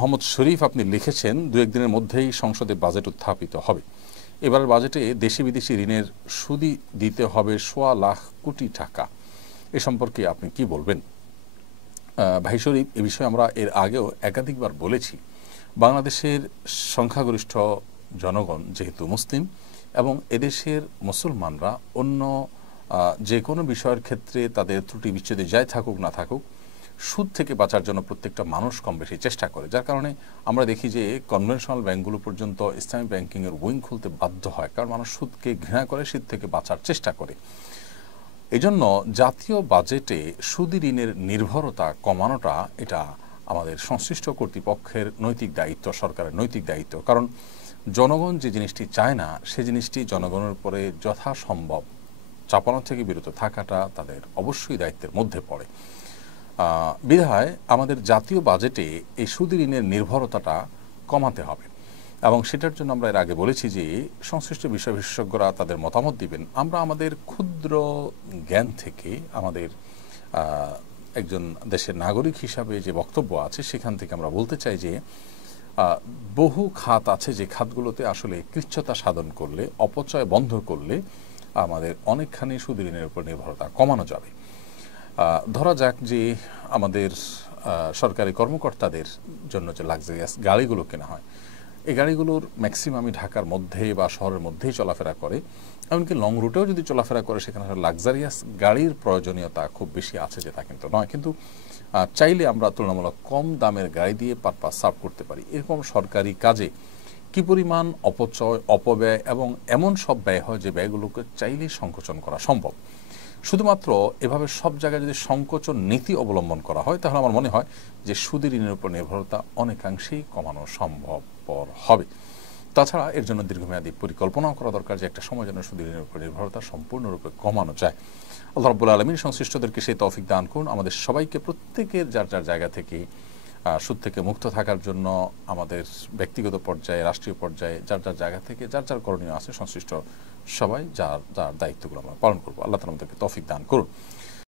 মোহাম্মদ শরীফ আপনি লিখেছেন দু একদিনের মধ্যেই সংসদে বাজেট উত্থাপিত হবে। এবারের বাজেটে দেশি বিদেশি ঋণের সুদই দিতে হবে ১,০০,০০,০০ কোটি টাকা। এ সম্পর্কে আপনি কি বলবেন? ভাই শরীফ, এ বিষয়ে আমরা এর আগেও একাধিকবার বলেছি। বাংলাদেশের সংখ্যাগরিষ্ঠ জনগণ যেহেতু মুসলিম এবং এদেশের মুসলমানরা অন্য যে কোনো বিষয়ের ক্ষেত্রে তাদের ত্রুটি বিচ্ছেদে যাই থাকুক না থাকুক, সুদ থেকে বাঁচার জন্য প্রত্যেকটা মানুষ কম বেশি চেষ্টা করে। যার কারণে আমরা দেখি যে কনভেনশনাল ব্যাংকগুলো পর্যন্ত ইসলামী ব্যাংকিংয়ের উইং খুলতে বাধ্য হয়, কারণ মানুষ সুদকে ঘৃণা করে, সুদ থেকে বাঁচার চেষ্টা করে। এজন্য জাতীয় বাজেটে সুদি ঋণের নির্ভরতা কমানোটা এটা আমাদের সংশ্লিষ্ট কর্তৃপক্ষের নৈতিক দায়িত্ব, সরকারের নৈতিক দায়িত্ব। কারণ জনগণ যে জিনিসটি চায় না, সে জিনিসটি জনগণের উপরে যথাসম্ভব চাপানো থেকে বিরত থাকাটা তাদের অবশ্যই দায়িত্বের মধ্যে পড়ে। বিধায় আমাদের জাতীয় বাজেটে এই সুদি ঋণের নির্ভরতাটা কমাতে হবে এবং সেটার জন্য আমরা এর আগে বলেছি যে সংশ্লিষ্ট বিষয় বিশেষজ্ঞরা তাদের মতামত দিবেন। আমরা আমাদের ক্ষুদ্র জ্ঞান থেকে আমাদের একজন দেশের নাগরিক হিসাবে যে বক্তব্য আছে সেখান থেকে আমরা বলতে চাই যে বহু খাত আছে যে খাতগুলোতে আসলে কৃচ্ছতা সাধন করলে, অপচয় বন্ধ করলে আমাদের অনেকখানি সুদি ঋণের উপর নির্ভরতা কমানো যাবে। ধরা যাক যে আমাদের সরকারি কর্মকর্তাদের জন্য যে লাক্সারিয়াস গাড়িগুলো কেনা হয়, এই গাড়িগুলোর ম্যাক্সিমামই ঢাকার মধ্যে বা শহরের মধ্যেই চলাফেরা করে। এমনকি লং রুটেও যদি চলাফেরা করে সেখানে লাক্সারিয়াস গাড়ির প্রয়োজনীয়তা খুব বেশি আছে যে তা কিন্তু নয়। কিন্তু চাইলে আমরা তুলনামূলক কম দামের গাড়ি দিয়ে পারপাস সার্ভ করতে পারি। এরকম সরকারি কাজে কি পরিমাণ অপচয়, অপব্যয় এবং এমন সব ব্যয় হয় যে ব্যয়গুলোকে চাইলেই সংকোচন করা সম্ভব। শুধুমাত্র এভাবে সব জায়গায় যদি সংকোচন নীতি অবলম্বন করা হয়, তাহলে আমার মনে হয় যে সুদি ঋণের উপর নির্ভরতা অনেকাংশেই কমানো সম্ভবপর হবে। তাছাড়া এর জন্য দীর্ঘমেয়াদী পরিকল্পনাও করা দরকার যে একটা সময় যেন সুদি ঋণের উপর নির্ভরতা সম্পূর্ণরূপে কমানো যায়। আল্লাহ রাব্বুল আলামিন সংশ্লিষ্টদেরকে সেই তৌফিক দান করুন। আমাদের সবাইকে প্রত্যেকের যার যার জায়গা থেকে সুদ থেকে মুক্ত থাকার জন্য আমাদের ব্যক্তিগত পর্যায়ে, রাষ্ট্রীয় পর্যায়ে যার যার জায়গা থেকে যার যার করণীয় আছে, সংশ্লিষ্ট সবাই যার যার দায়িত্বগুলো আমরা পালন করবো। আল্লাহ তাআলা আমাদেরকে তৌফিক দান করুন।